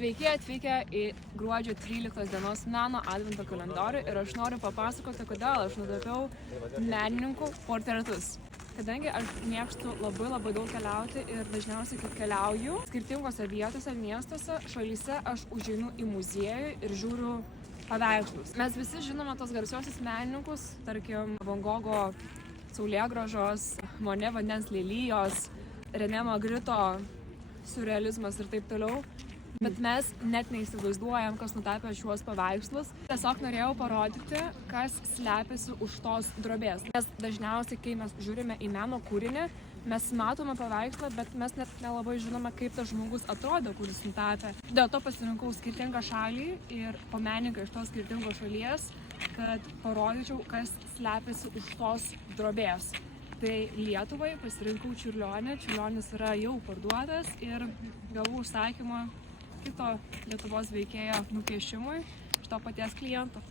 Sveiki atvykę į gruodžio 13 dienos meno advento kalendorių ir aš noriu papasakoti, kodėl aš nutapiau menininkų portretus. Kadangi aš mėgstu labai daug keliauti ir dažniausiai, kai keliauju skirtingose vietose, miestuose, šalyse, aš užeinu į muziejų ir žiūriu paveikslus. Mes visi žinome tos garsiosius menininkus, tarkim, Van Gogho Saulėgrąžos, Monet vandens lelijos, René Magritte surrealizmas ir taip toliau. Bet mes net neįsivaizduojam, kas nutapė šiuos paveikslus. Tiesiog norėjau parodyti, kas slepiasi už tos drobės. Nes dažniausiai, kai mes žiūrime į meno kūrinį, mes matome paveikslą, bet mes net nelabai žinome, kaip tas žmogus atrodo, kuris nutapė. Dėl to pasirinkau skirtingą šalį ir menininką iš tos skirtingos šalies, kad parodyčiau, kas slepiasi už tos drobės. Tai Lietuvai pasirinkau Čiurlionį. Čiurlionis yra jau parduotas ir gavau užsakymą kito Lietuvos veikėjo nupiešimui iš to paties kliento.